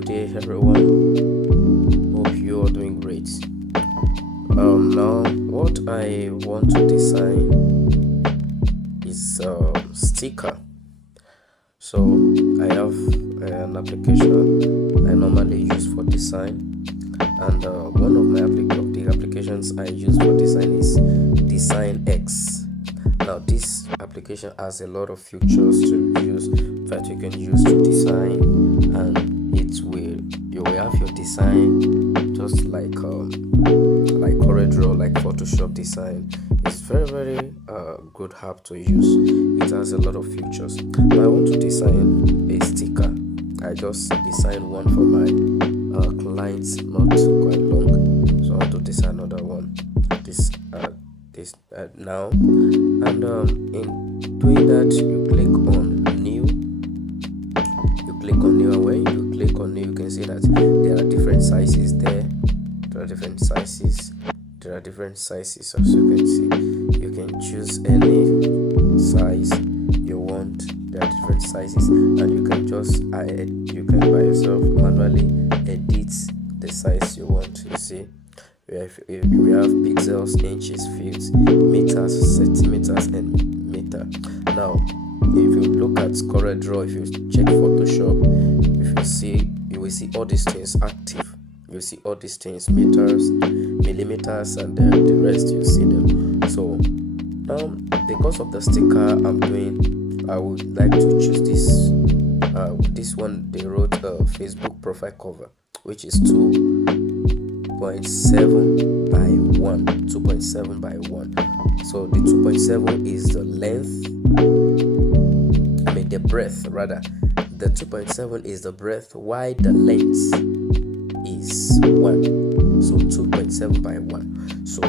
good day, everyone. Hope you are doing great. Now what I want to design is a sticker. So I have an application I normally use for design, and one of the applications I use for design is Design X. Now this application has a lot of features to use that you can use to design, and you will have your design just like CorelDRAW, like Photoshop design. It's very good app to use. It has a lot of features. Now I want to design a sticker. I just designed one for my clients not quite long, so I want to design another one now. And in doing that, you click on new. And when you click on new, you can see that there are different sizes there. There are different sizes, as you can see. You can choose any size you want. There are different sizes, and you can by yourself manually edit the size you want. You see, we have pixels, inches, feet, meters, centimeters, and meter. Now if you look at CorelDRAW, if you check Photoshop, you will see all these things active. You see all these things, meters, millimeters, and the rest, you see them. So because of the sticker I'm doing, I would like to choose this one. They wrote a Facebook profile cover, which is 2.7 by 1. 2.7 by 1. So the 2.7 is the length, the breadth rather. The 2.7 is the breadth, while the length is 1. So 2.7 by 1. So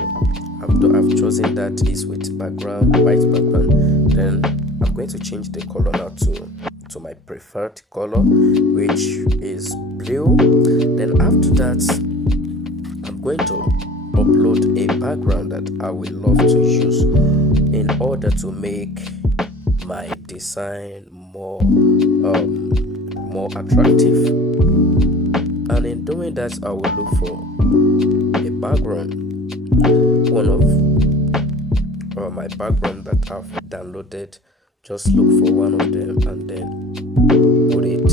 I've chosen that is with background, white background. Then I'm going to change the color now to my preferred color, which is blue. Then after that, I'm going to upload a background that I will love to use in order to make my design more attractive. And in doing that, I will look for a background. One of my background that I've downloaded, just look for one of them and then put it.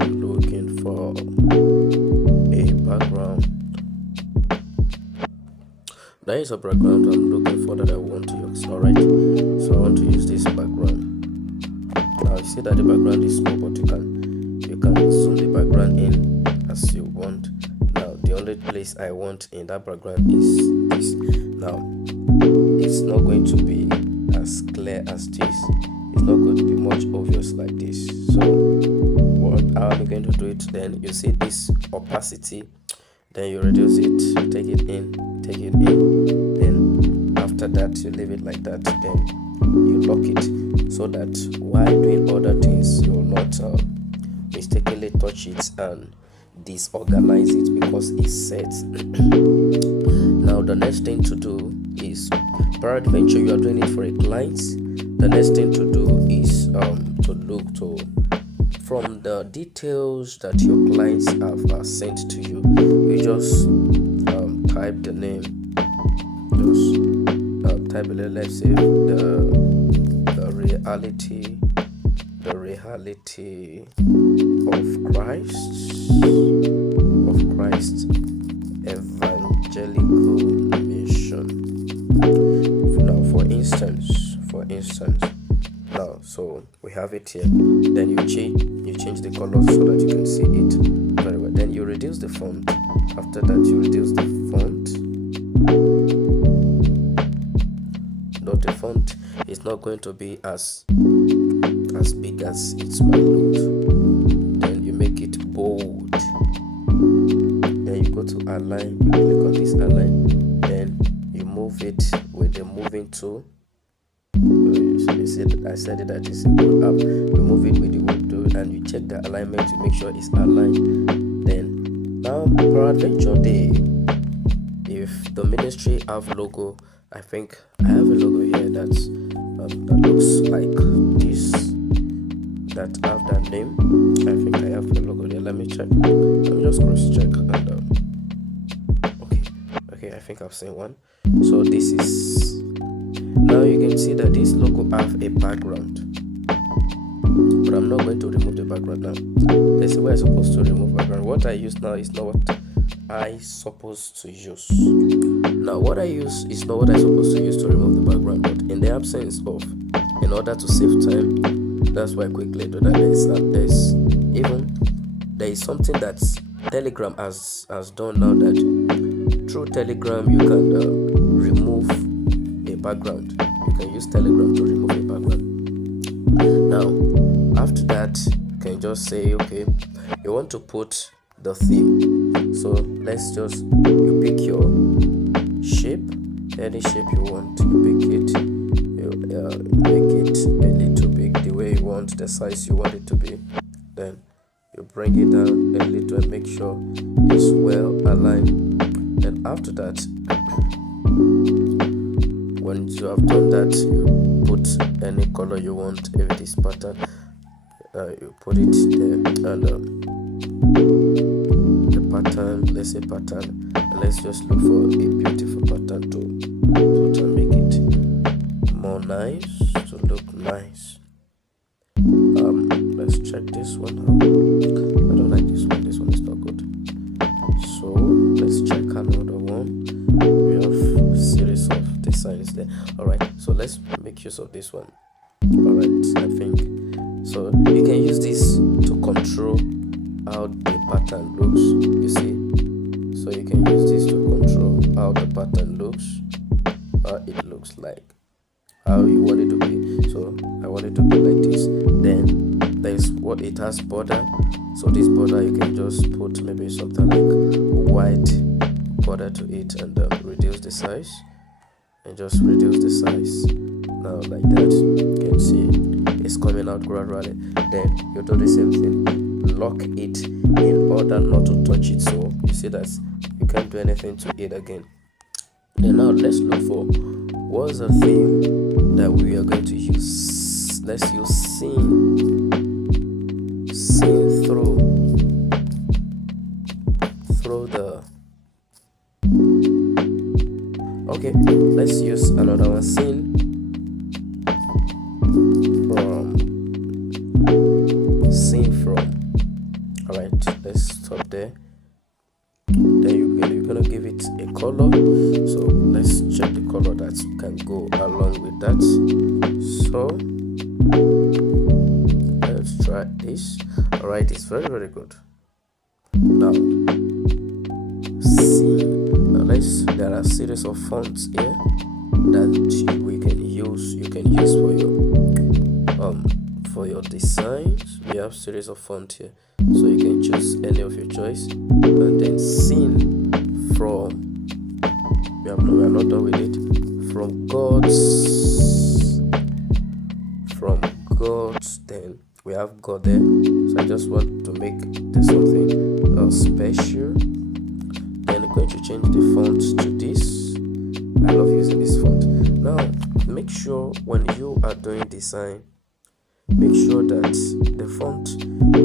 I'm looking for a background. There is a background I'm looking for that I want to use. Alright, so I want to use this background. Now you see that the background is small, but you can zoom the background in as you want. Now the only place I want in that background is this. Now it's not going to be as clear as this. It's not going to be much obvious like this. So how am I going to do it? Then you see this opacity. Then you reduce it, you take it in. Then after that, you leave it like that. Then you lock it, so that while doing other things, you will not mistakenly touch it and disorganize it because it's set. Now the next thing to do is, peradventure you are doing it for a client. The next thing to do is to look from the details that your clients have sent to you. You just type the name. Just type it. Let's say the reality of Christ Evangelical Mission. Now, for instance. Now, so we have it here. Then you change the color so that you can see it very well. Then you reduce the font. After that, you reduce the font. Though the font is not going to be as big as it might look. Then you make it bold. Then you go to align. You click on this align. Then you move it with the moving tool. I said it that is a good app. You move it with the wood tool and you check the alignment to make sure it's aligned. Then now, peradventure, if the ministry have logo, I think I have a logo here that looks like this. that have that name. I think I have the logo there. Let me check. Let me just cross check and okay, I think I've seen one. So this is, now you can see that this logo have a background, but I'm not going to remove the background now. Let's see where I'm supposed to remove background. What I use now is not what I supposed to use. Now what I use is not what I supposed to use to remove the background, but in the absence of, in order to save time, that's why I quickly do that. There is something that Telegram has done now, that through Telegram you can remove a background. You can use Telegram to remove a background. Now after that, you can just say, okay, you want to put the theme. So let's just, you pick your shape, any shape you want, you pick it, you make it a little big the way you want, the size you want it to be. Then you bring it down a little and make sure it's well aligned. And after that, once you have done that, you put any color you want. If it is pattern, you put it there, and the pattern, let's say pattern, and let's just look for a beautiful pattern to put and make it more nice, to look nice. Let's check this one out. I don't like this one. This one is not good. So let's check another one. We have a series of designs there. Alright, so let's make use of this one. Alright, I think so. You can use this to control how the pattern looks, you see. So you can use this to control how the pattern looks, how it looks like, how you want it to be. So I want it to be like this. Then there's what it has border. So this border you can just put maybe something like white border to it, and reduce the size, and just reduce the size. Now like that, you can see it's coming out gradually. Then you do the same thing, lock it in order not to touch it, so you see that you can't do anything to it again. Then now let's look for what's the theme that we are going to use. Let's use scene through the, okay, let's use another one, scene from. All right, let's stop there. Then you're gonna give it a color. So let's check the color that can go along with that. So let's try this. All right, it's very, very good. Now see, there are a series of fonts here that we can use. You can use for your designs. We have series of fonts here, so you can choose any of your choice. And then scene from, we are not done with it, from God's, then we have God there. So I just want to make this something special. Then I'm going to change the font to this. I love using this font. Now make sure when you are doing design, make sure that the font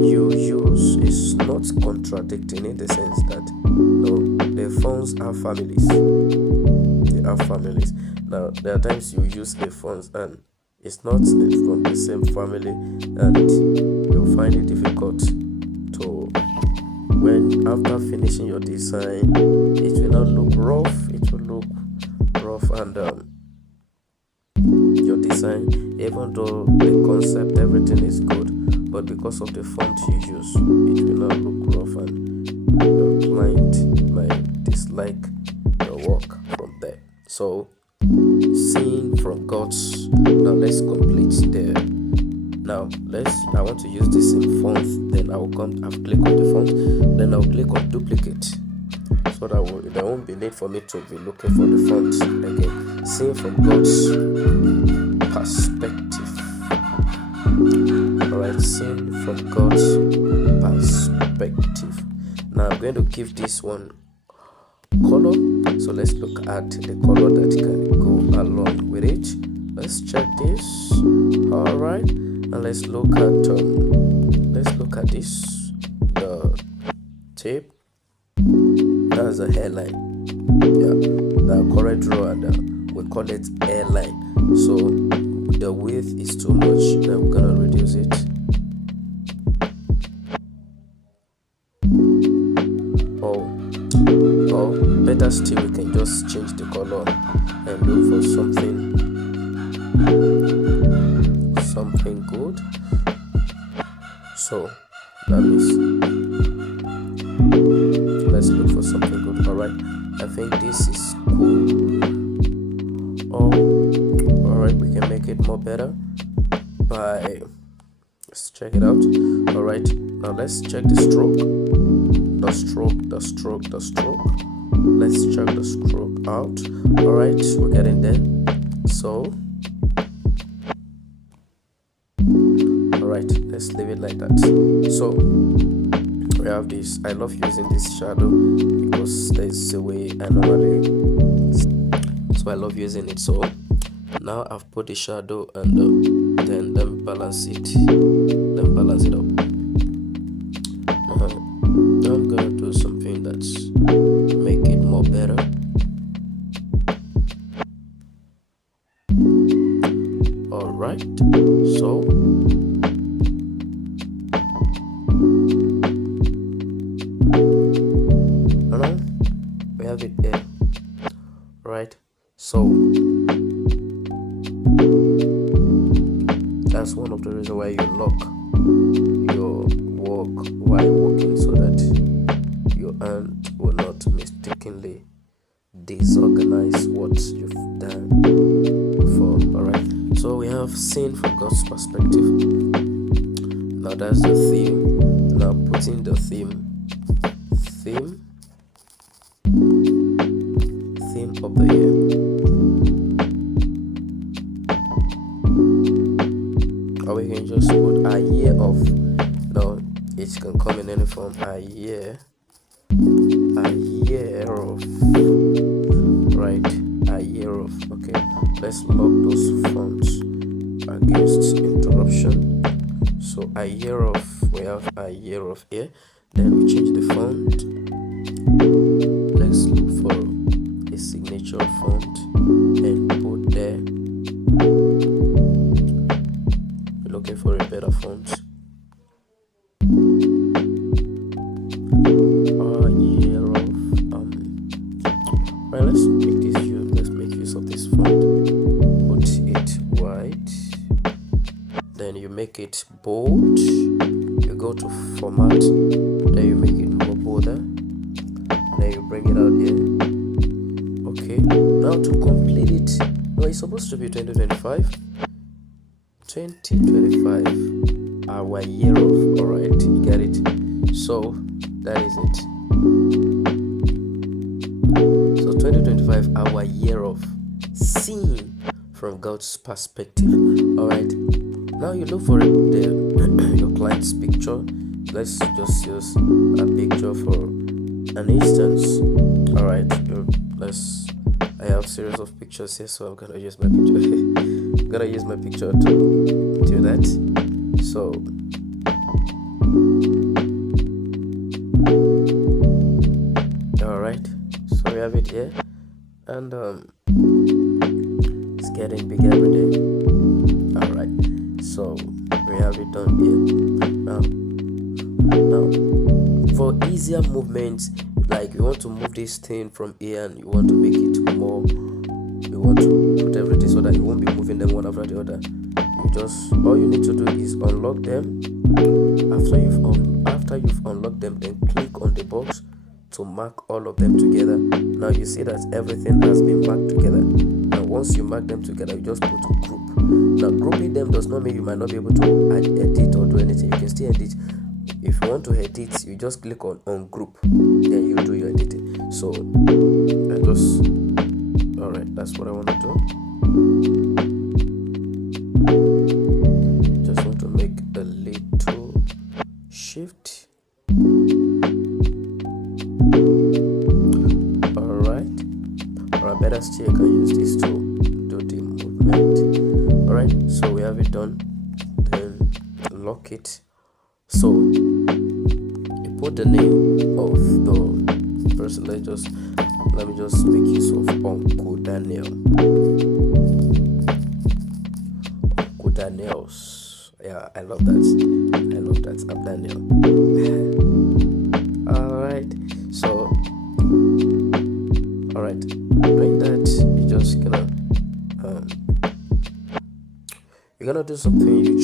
you use is not contradicting, in the sense that no, the fonts are families. They are families. Now there are times you use a font and it's not from the same family, and you'll find it difficult to, when after finishing your design, it will not look rough. It will look rough, and your design, even though the concept, everything is good, but because of the font you use, it will not look rough, and the client might dislike the work from there. So scene from God's. Now let's complete there. Now I want to use this in font. Then I'll click on the font, then I'll click on duplicate, so that there won't be need for me to be looking for the font again. Scene from God's perspective. Alright, scene from God's perspective. Now I'm going to give this one color. So let's look at the color that can go along with it. Let's check this. Alright, Now let's look at this, the tape. That's a hairline. Yeah, the correct row, and we call it hairline. So the width is too much, then we're gonna reduce it. Or better still, we can just change the color and look for something good. So that means let's look for something good. Alright, I think this is cool. Alright, we can make it more better by, let's check it out. Alright, now let's check the stroke. The stroke. Let's check the stroke out. Alright, we're getting there. So alright, let's leave it like that. So we have this. I love using this shadow because that's the way I normally, so I love using it. So now I've put the shadow, and then balance it up. I'm gonna do something that's make it more better. Alright, so we have it there. Right, so that's one of the reasons why you lock your work while working, so that your hand will not mistakenly disorganize what you've done before. Alright, so we have seen from God's perspective. Now that's the theme. Now putting the theme of the year. Or we can just put a year of, no, it can come in any form. A year of, right, a year of. Okay, let's lock those fonts against interruption. So a year of, we have a year of here. Then we change the font. Let's look for a signature font and put there. We're looking for a better font. Right, let's make use of this font. Put it white. Then you make it bold. You go to format. Then you make it more bolder. Then you bring it out here. Okay. Now to complete it. No, it's supposed to be 2025. 2025. Our year of. Alright, you get it. So that is it. So 2025, our year of seeing from God's perspective. Alright, now you look for your client's picture. Let's just use a picture for an instance. Alright, I have a series of pictures here, so I'm gonna use my picture. I'm gonna use my picture to do that. So alright, so we have it here, and it's getting bigger every day. Alright, so we have it done here. Now for easier movements, like you want to move this thing from here and you want to make it more, you want to put everything so that you won't be moving them one after the other. All you need to do is unlock them. After you've unlocked them, then click on the box to mark all of them together. Now you see that everything has been marked together. Now once you mark them together, you just put group. Now grouping them does not mean you might not be able to edit or do anything. You can still edit. If you want to edit, you just click on group, then you do your editing. So alright, that's what I want to do. Just want to make a little shift. Alright, better still, you can use this to do the movement. Alright, so we have it done. Then lock it. So you put the name of the person. Let me just make use of Uncle Daniel. Uncle Daniels. Yeah, I love that. I'm Daniel. Alright. So doing that, you're gonna do something. You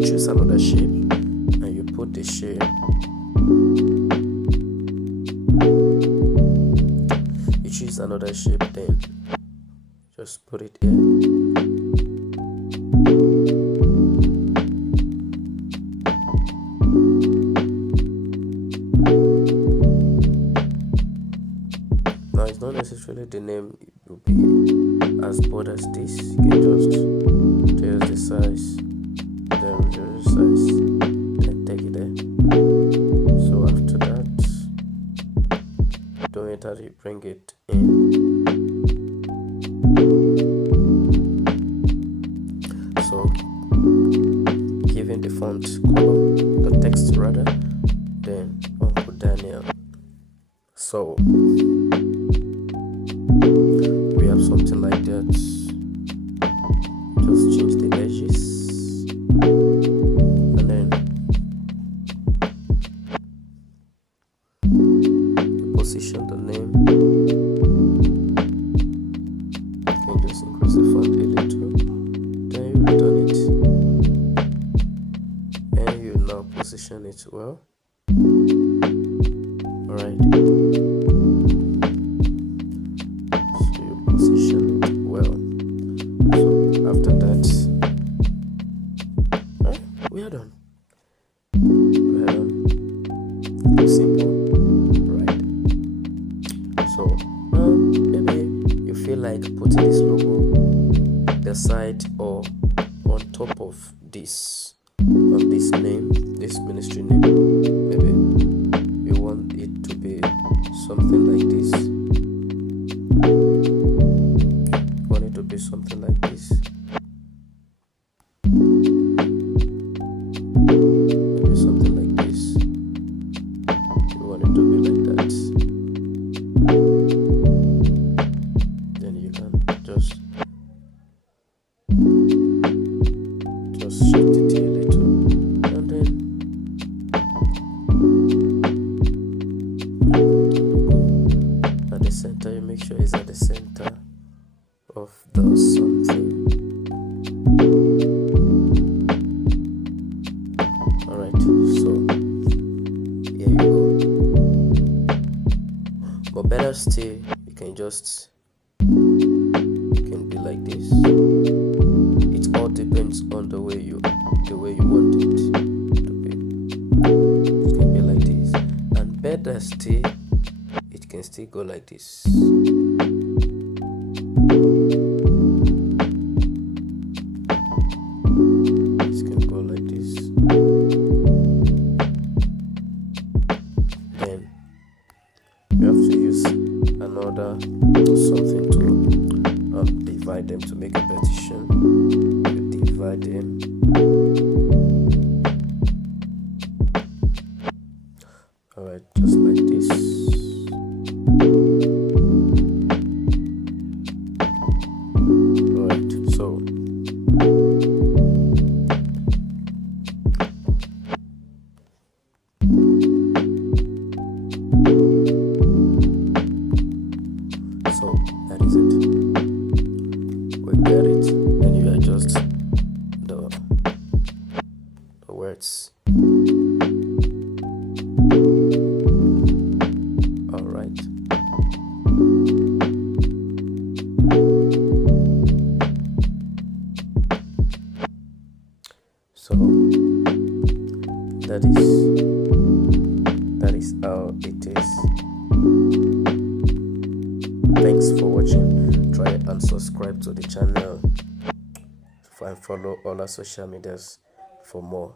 choose another shape and you put the shape. You choose another shape, then just put it here. Now it's not necessarily the name will be as bold as this. You can just adjust the size, then adjust the size, then take it there. So after that, do it as you bring it in. So giving the font color, the text rather, then Uncle Daniel. So we have something like that. Just change the edges and then you position the name. You can just increase the font a little, then you return it and you now position it well. Alright. Position it well. So after that, we are done. Simple, right? So maybe you feel like putting this logo the side or on top of this, on this name, this ministry name. Maybe you want it to be something like this. Something like this. Maybe something like this. You want it to be like that. Then you can just shift it here a little, and then at the center, you make sure it's at the center of the something. Alright, so here you go. But better still, you can be like this. It all depends on the way you want it to be. It can be like this, and better still, it can still go like this. Something to divide them to make a partition. You divide them. Alright, just like this. Alright, so that is it. We get it, and you adjust the words. Alright. So that is how it is. Thanks for watching. Try and subscribe to the channel and follow all our social medias for more.